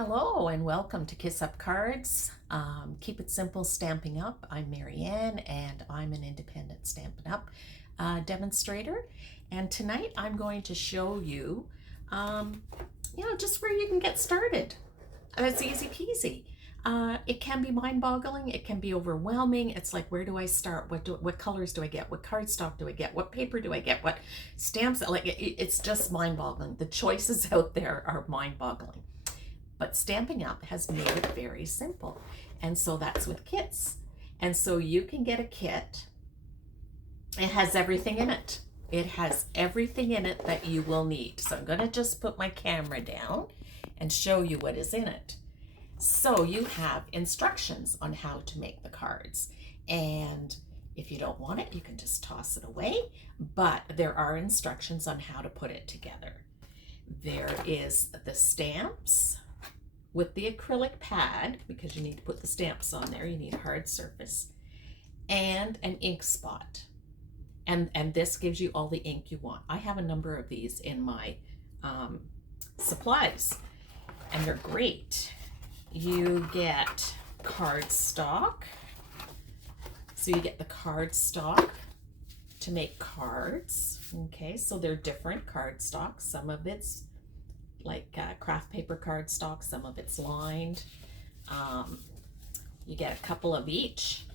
Hello and welcome to Kiss Up Cards. Keep it simple, Stamping Up. I'm Marianne and I'm an independent Stampin' Up demonstrator. And tonight I'm going to show you, just where you can get started. It's easy peasy. It can be mind-boggling. It can be overwhelming. It's like, where do I start? What colors do I get? What cardstock do I get? What paper do I get? What stamps? It's just mind-boggling. The choices out there are mind-boggling. But Stampin' Up has made it very simple. And so that's with kits. And so you can get a kit. It has everything in it. It has everything in it that you will need. So I'm going to just put my camera down and show you what is in it. So you have instructions on how to make the cards. And if you don't want it, you can just toss it away. But there are instructions on how to put it together. There is the stamps with the acrylic pad, because you need to put the stamps on there. You need a hard surface and an ink spot. And this gives you all the ink you want. I have a number of these in my supplies, and they're great. You get cardstock. So you get the cardstock to make cards. Okay, so they're different cardstock. Some of it's like craft paper cardstock, some of it's lined. You get a couple of each.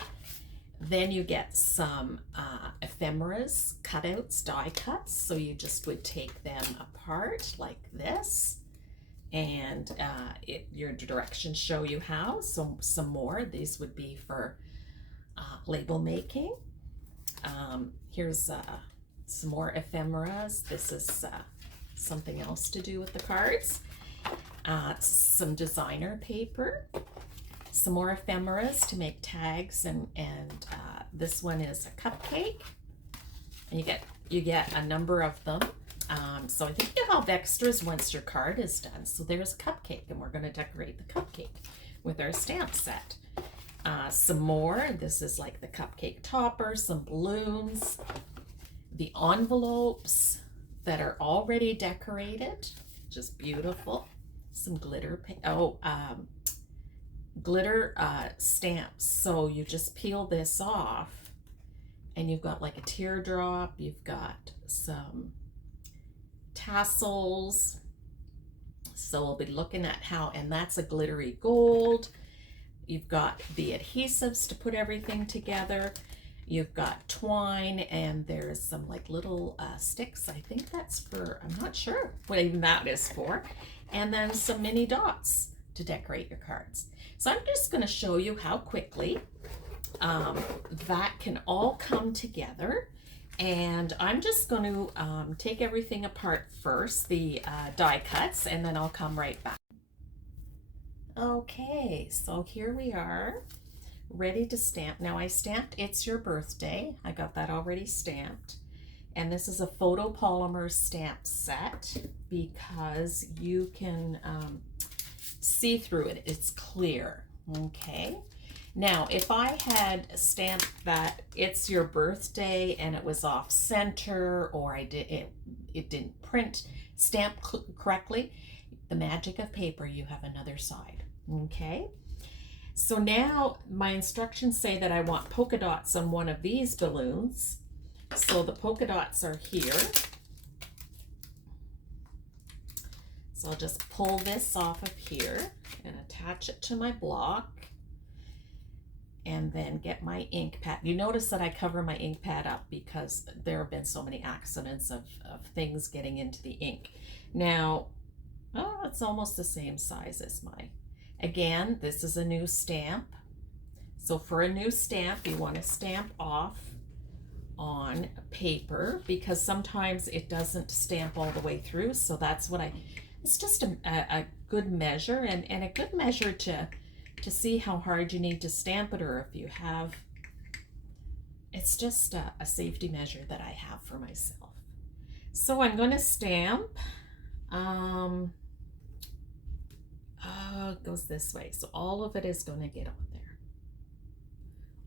Then you get some ephemeras, cutouts, die cuts. So you just would take them apart like this, and your directions show you how. So some more, these would be for label making. Here's some more ephemeras. This is something else to do with the cards. Some designer paper, some more ephemeras to make tags, and this one is a cupcake, and you get a number of them. So I think you'll have extras once your card is done. So there's a cupcake, and we're going to decorate the cupcake with our stamp set. Some more. This is like the cupcake topper, some balloons, the envelopes that are already decorated, just beautiful. Some glitter, glitter stamps. So you just peel this off, and you've got like a teardrop. You've got some tassels. So we'll be looking at how, and that's a glittery gold. You've got the adhesives to put everything together. You've got twine, and there's some like little sticks. I think that's for, I'm not sure what even that is for. And then some mini dots to decorate your cards. So I'm just going to show you how quickly that can all come together. And I'm just going to take everything apart first, the die cuts, and then I'll come right back. Okay, so here we are, ready to stamp. Now I stamped It's Your Birthday. I got that already stamped. And this is a photopolymer stamp set because you can see through it. It's clear. Okay. Now, if I had stamped that It's Your Birthday and it was off center, or it didn't stamp correctly, the magic of paper, you have another side. Okay. So now my instructions say that I want polka dots on one of these balloons. So the polka dots are here. So I'll just pull this off of here and attach it to my block, and then get my ink pad. You notice that I cover my ink pad up because there have been so many accidents of things getting into the ink. Now, it's almost the same size as mine. Again, this is a new stamp. So for a new stamp, you want to stamp off on paper because sometimes it doesn't stamp all the way through. So that's what it's just a good measure, and a good measure to see how hard you need to stamp it, or if you have, it's just a safety measure that I have for myself. So I'm going to stamp. It goes this way. So all of it is going to get on there.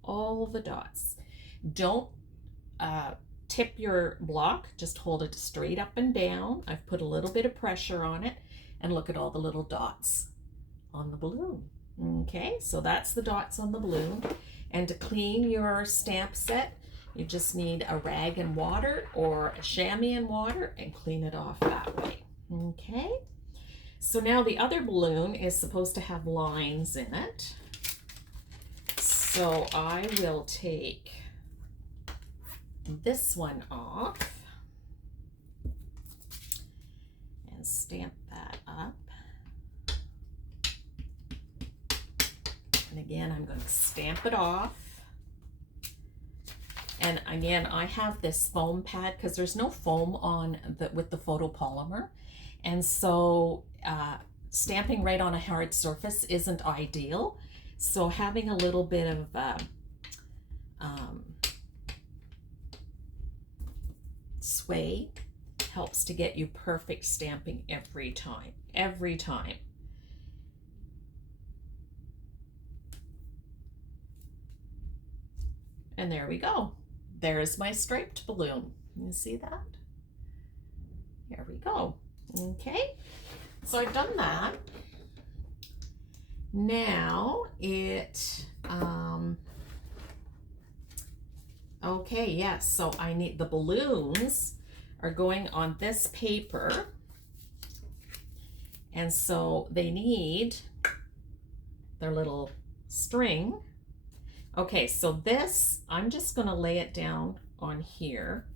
All the dots. Don't tip your block, just hold it straight up and down. I've put a little bit of pressure on it, and look at all the little dots. on the balloon. Okay, so that's the dots on the balloon. And to clean your stamp set, you just need a rag and water or a chamois and water and clean it off that way. Okay, so now the other balloon is supposed to have lines in it. So I will take this one off and stamp that up. And again, I'm going to stamp it off. And again, I have this foam pad because there's no foam on with the photopolymer. And so stamping right on a hard surface isn't ideal. So having a little bit of sway helps to get you perfect stamping every time. And there we go. There's my striped balloon. You see that? There we go. Okay, so I've done that. Now okay, yes, so I need the balloons are going on this paper. And so they need their little string. Okay, so this, I'm just going to lay it down on here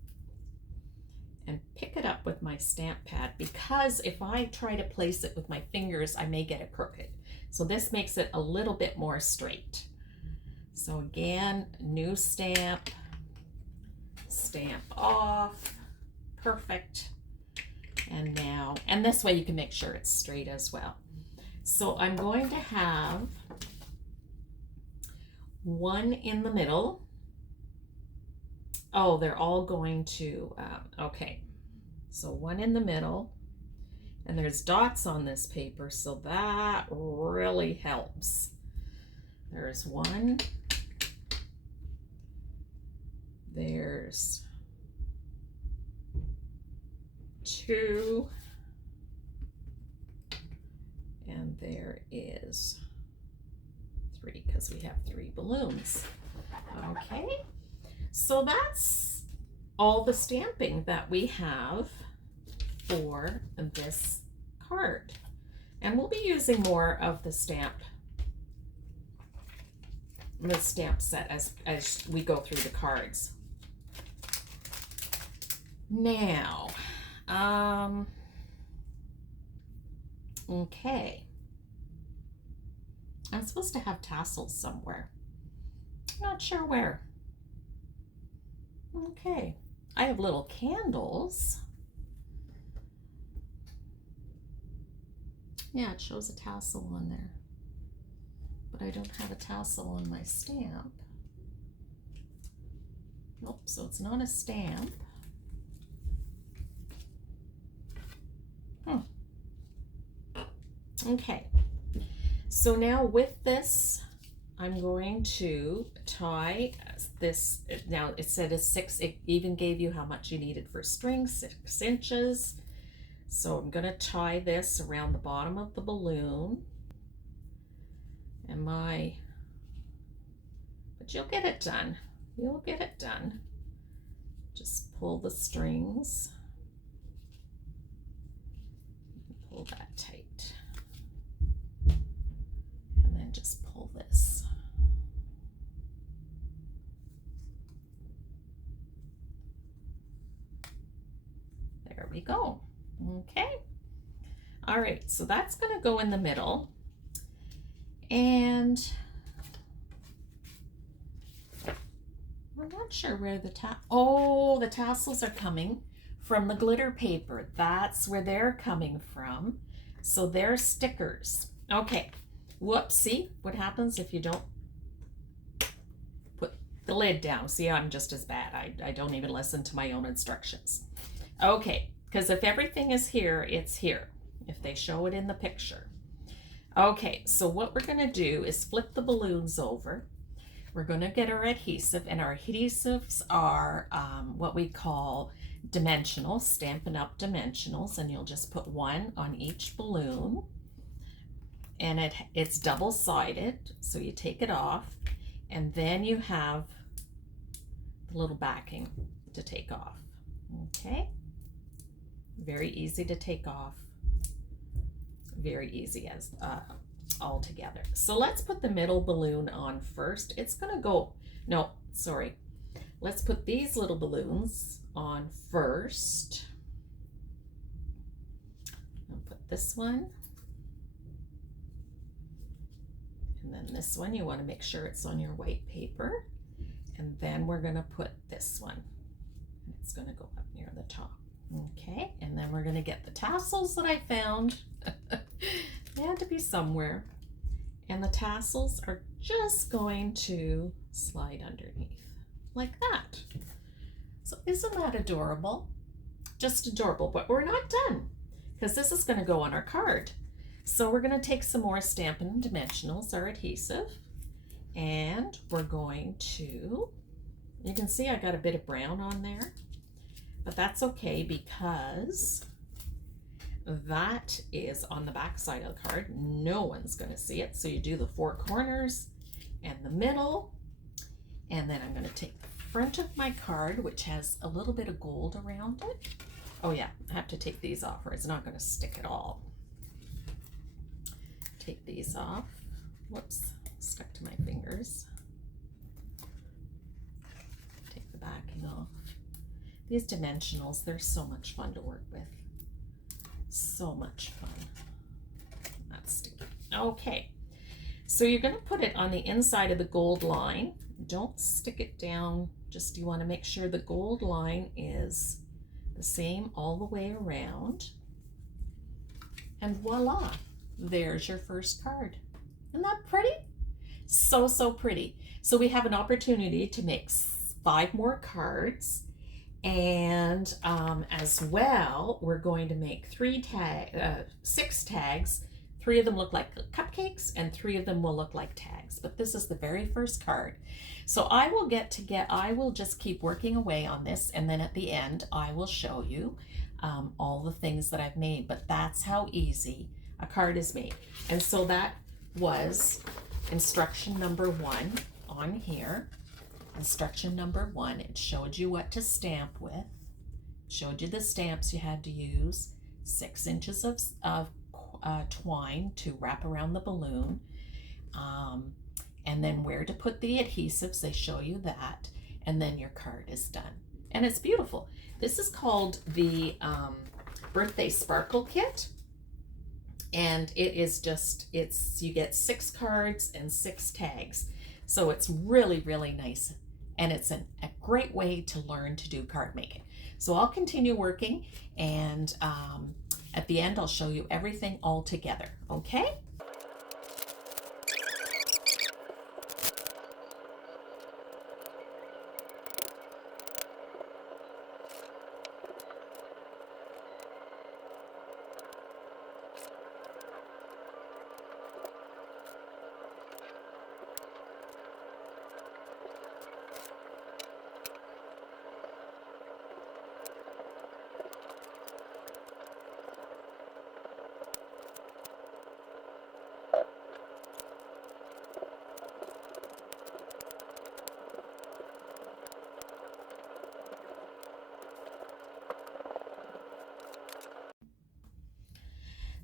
and pick it up with my stamp pad, because if I try to place it with my fingers, I may get it crooked. So this makes it a little bit more straight. So again, new stamp, stamp off, perfect. And now, and this way you can make sure it's straight as well. So I'm going to have one in the middle. Oh, they're all going to, okay. So one in the middle, and there's dots on this paper, so that really helps. There's one, there's two, and there is three, because we have three balloons. Okay, so that's all the stamping that we have for this card. And we'll be using more of the stamp set as we go through the cards. Now, okay. I'm supposed to have tassels somewhere. Not sure where. Okay, I have little candles. Yeah, it shows a tassel on there, but I don't have a tassel on my stamp. Nope, so it's not a stamp. Okay, so now with this, I'm going to tie this. Now it said a 6, it even gave you how much you needed for string, 6 inches. So I'm going to tie this around the bottom of the balloon. And but you'll get it done. You'll get it done. Just pull the strings. Pull that tight. And then just pull this. There we go. Okay. All right, so that's going to go in the middle. And I'm not sure where the the tassels are coming from the glitter paper. That's where they're coming from. So they're stickers. Okay. Whoopsie. What happens if you don't put the lid down? See, I'm just as bad. I don't even listen to my own instructions. Okay. Because if everything is here, it's here, if they show it in the picture. Okay, so what we're going to do is flip the balloons over. We're going to get our adhesive, and our adhesives are what we call dimensional, Stampin' Up! Dimensionals, and you'll just put one on each balloon. and it's double-sided, so you take it off, and then you have the little backing to take off. Okay, very easy to take off, very easy as all together. So let's put the middle balloon on first. It's gonna go, no, sorry, let's put these little balloons on first. I'll put this one, and then this one. You want to make sure it's on your white paper, and then we're going to put this one, and it's going to go up near the top. Okay, and then we're going to get the tassels that I found. They had to be somewhere, and the tassels are just going to slide underneath like that. So isn't that adorable? Just adorable. But we're not done, because this is going to go on our card. So we're going to take some more Stampin' Dimensionals, our adhesive, and we're going to, you can see I got a bit of brown on there, but that's okay because that is on the back side of the card. No one's going to see it. So you do the four corners and the middle, and then I'm going to take the front of my card, which has a little bit of gold around it. Oh yeah, I have to take these off or it's not going to stick at all. Take these off. Whoops, stuck to my fingers. Take the backing off. These dimensionals, they're so much fun to work with. So much fun. That's sticky. Okay, so you're going to put it on the inside of the gold line. Don't stick it down. Just you want to make sure the gold line is the same all the way around. And voila, there's your first card. Isn't that pretty? So, so pretty. So we have an opportunity to make 5 more cards. And as well, we're going to make 6 tags. 3 of them look like cupcakes and 3 of them will look like tags. But this is the very first card. So I will just keep working away on this, and then at the end I will show you all the things that I've made. But that's how easy a card is made. And so that was instruction number 1 on here. Instruction number 1, it showed you what to stamp with. It showed you the stamps you had to use, 6 inches of twine to wrap around the balloon, and then where to put the adhesives. They show you that, and then your card is done, and it's beautiful. This is called the Birthday Sparkle Kit, and it is just, you get 6 cards and 6 tags, so it's really, really nice, and it's a great way to learn to do card making. So I'll continue working, and at the end I'll show you everything all together, okay?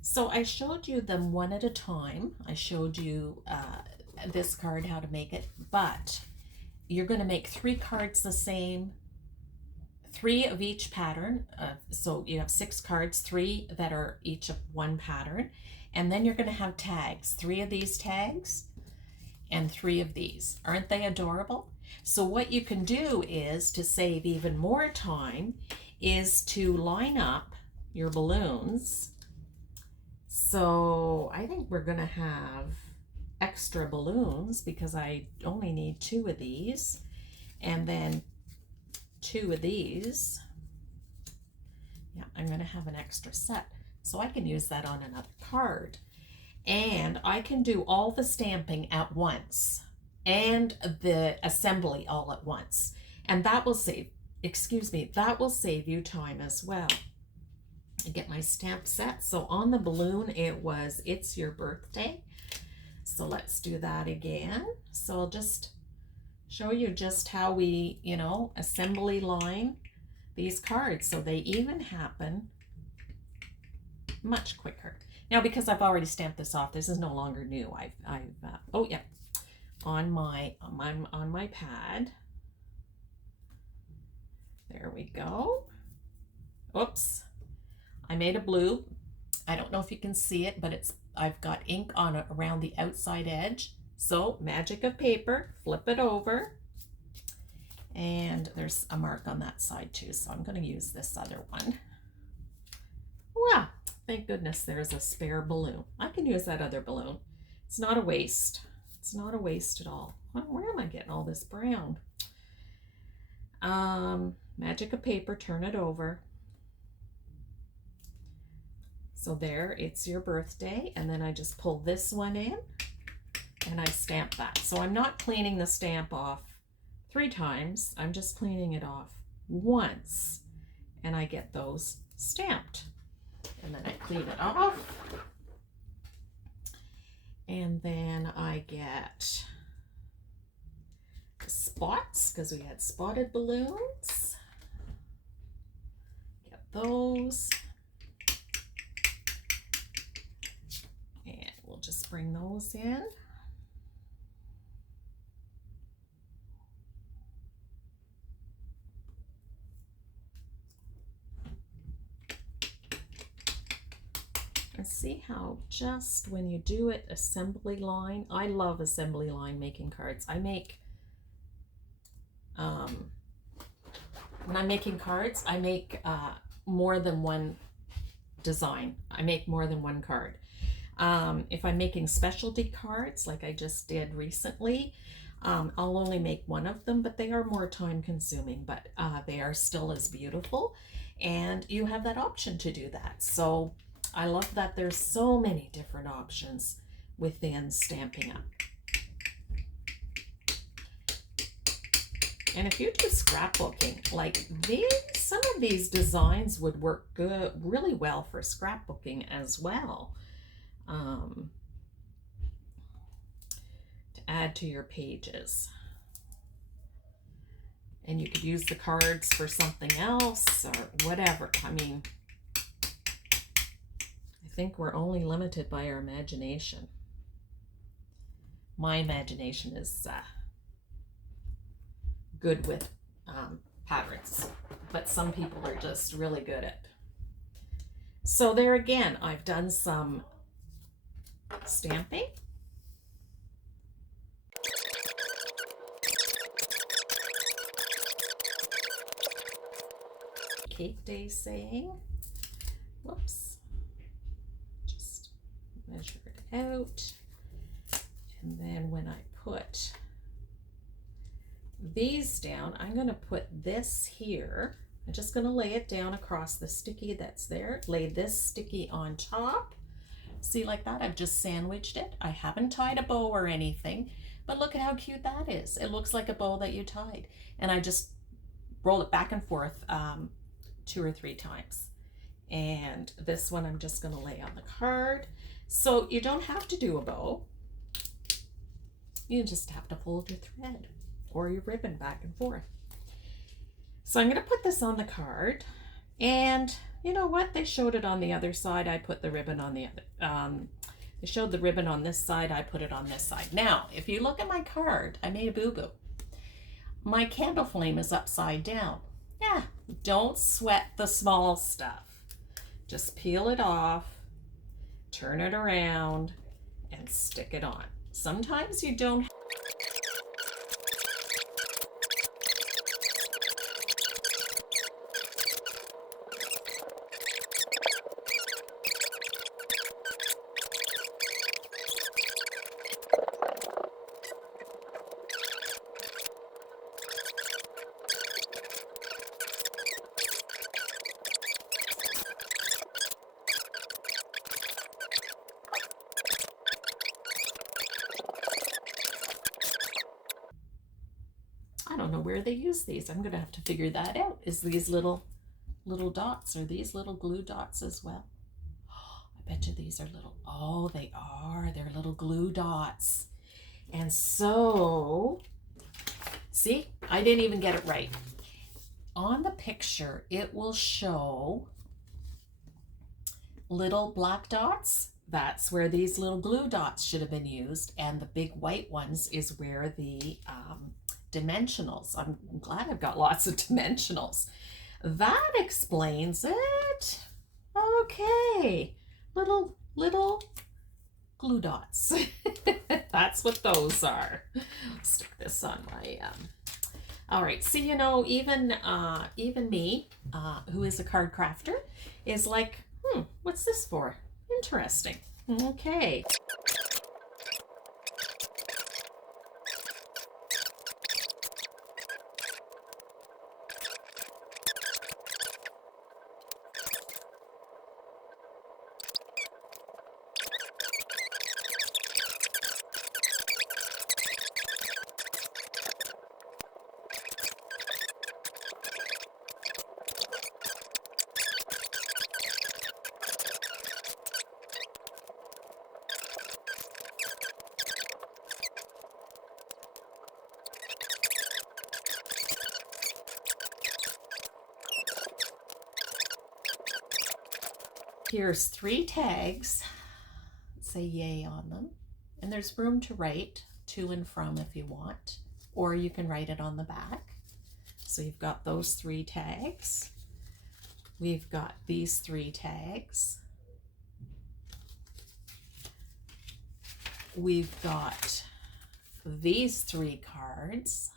So I showed you them one at a time. I showed you this card, how to make it, but you're going to make 3 cards the same, 3 of each pattern. So you have 6 cards, 3 that are each of one pattern, and then you're going to have tags, 3 of these tags and 3 of these. Aren't they adorable? So what you can do is, to save even more time, is to line up your balloons. So I think we're going to have extra balloons because I only need 2 of these, and then 2 of these. Yeah, I'm going to have an extra set, so I can use that on another card. And I can do all the stamping at once and the assembly all at once. And that will save, that will save you time as well. I get my stamp set. So on the balloon, it was "It's Your Birthday." So let's do that again. So I'll just show you just how we, assembly line these cards so they even happen much quicker. Now, because I've already stamped this off, this is no longer new. Oh yeah, on my pad. There we go. Oops, I made a blue. I don't know if you can see it, but I've got ink on it around the outside edge. So magic of paper, flip it over. And there's a mark on that side too, so I'm going to use this other one. Wow, thank goodness there's a spare balloon. I can use that other balloon. It's not a waste. It's not a waste at all. Where am I getting all this brown? Magic of paper, turn it over. So there, it's your birthday, and then I just pull this one in and I stamp that. So I'm not cleaning the stamp off 3 times, I'm just cleaning it off once, and I get those stamped. And then I clean it off, and then I get the spots, because we had spotted balloons. Get those. And we'll just bring those in. And see how just when you do it, assembly line, I love assembly line making cards. I make, when I'm making cards, I make more than one design. I make more than one card. If I'm making specialty cards, like I just did recently, I'll only make one of them, but they are more time consuming, but they are still as beautiful. And you have that option to do that. So I love that there's so many different options within Stampin' Up. And if you do scrapbooking, like some of these designs would work really well for scrapbooking as well. To add to your pages. And you could use the cards for something else or whatever. I mean, I think we're only limited by our imagination. My imagination is good with patterns, but some people are just really good at. So there again, I've done some stamping. Cake day saying, whoops, just measure it out. And then when I put these down, I'm going to put this here. I'm just going to lay it down across the sticky that's there. Lay this sticky on top. See, like that, I've just sandwiched it. I haven't tied a bow or anything, but look at how cute that is. It looks like a bow that you tied. And I just roll it back and forth 2 or 3 times. And this one I'm just going to lay on the card. So you don't have to do a bow. You just have to fold your thread or your ribbon back and forth. So I'm going to put this on the card, and you know what? They showed it on the other side. I put the ribbon on the other. They showed the ribbon on this side. I put it on this side. Now, if you look at my card, I made a boo-boo. My candle flame is upside down. Yeah, don't sweat the small stuff. Just peel it off, turn it around, and stick it on. Sometimes you don't. I don't know where they use these. I'm gonna have to figure that out. Is these little dots, are these little glue dots as well? I bet much of these are little, oh, they are, they're little glue dots. And so, see, I didn't even get it right. On the picture, it will show little black dots. That's where these little glue dots should have been used, and the big white ones is where the dimensionals. I'm glad I've got lots of dimensionals. That explains it. Okay, little glue dots. That's what those are. Stick this on my all right, so you know, even me, who is a card crafter, is like, what's this for? Interesting. Okay. Here's 3 tags, say yay on them, and there's room to write to and from if you want, or you can write it on the back. So you've got those 3 tags. We've got these 3 tags. We've got these 3 cards.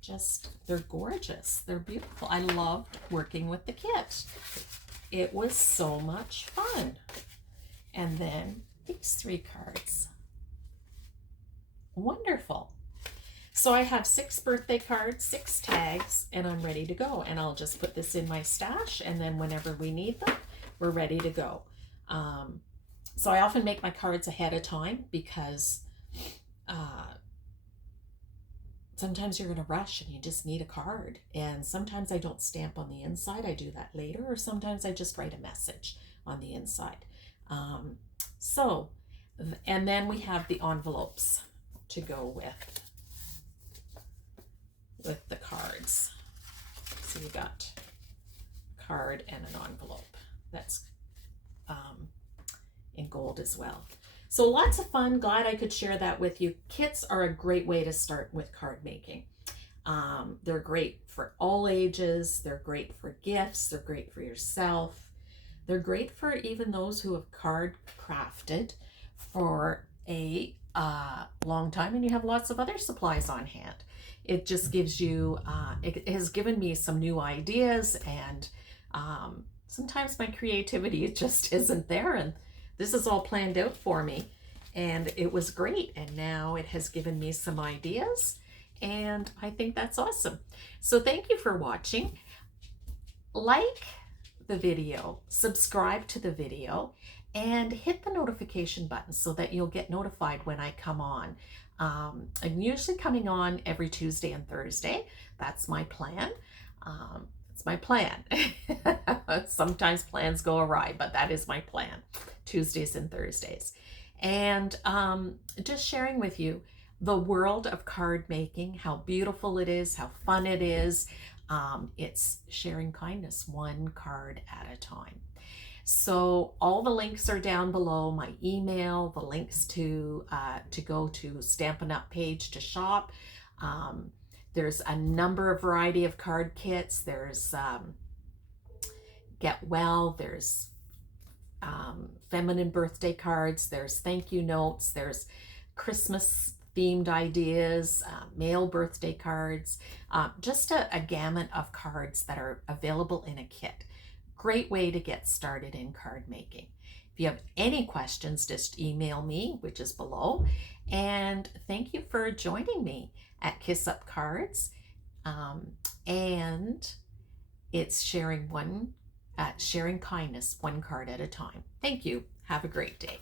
Just, they're gorgeous. They're beautiful. I love working with the kit. It was so much fun. And then these 3 cards. Wonderful. So I have 6 birthday cards, 6 tags, and I'm ready to go. And I'll just put this in my stash, and then whenever we need them, we're ready to go. So I often make my cards ahead of time because sometimes you're going to rush and you just need a card. And sometimes I don't stamp on the inside. I do that later. Or sometimes I just write a message on the inside. And then we have the envelopes to go with the cards. So you got a card and an envelope. That's in gold as well. So lots of fun. Glad I could share that with you. Kits are a great way to start with card making. They're great for all ages. They're great for gifts. They're great for yourself. They're great for even those who have card crafted for a long time and you have lots of other supplies on hand. It just gives you, it has given me some new ideas, and sometimes my creativity just isn't there, and this is all planned out for me, and it was great. And now it has given me some ideas, and I think that's awesome. So thank you for watching. Like the video, subscribe to the video, and hit the notification button so that you'll get notified when I come on. I'm usually coming on every Tuesday and Thursday. That's my plan. It's my plan. Sometimes plans go awry, but that is my plan. Tuesdays and Thursdays. And just sharing with you the world of card making, how beautiful it is, how fun it is. It's sharing kindness one card at a time. So all the links are down below, my email, the links to go to Stampin' Up page to shop. There's a variety of card kits. There's Get Well, there's feminine birthday cards, there's thank you notes, there's Christmas themed ideas, male birthday cards, just a gamut of cards that are available in a kit. Great way to get started in card making. If you have any questions, just email me, which is below. And thank you for joining me at Kiss Up Cards. And it's sharing kindness one card at a time. Thank you. Have a great day.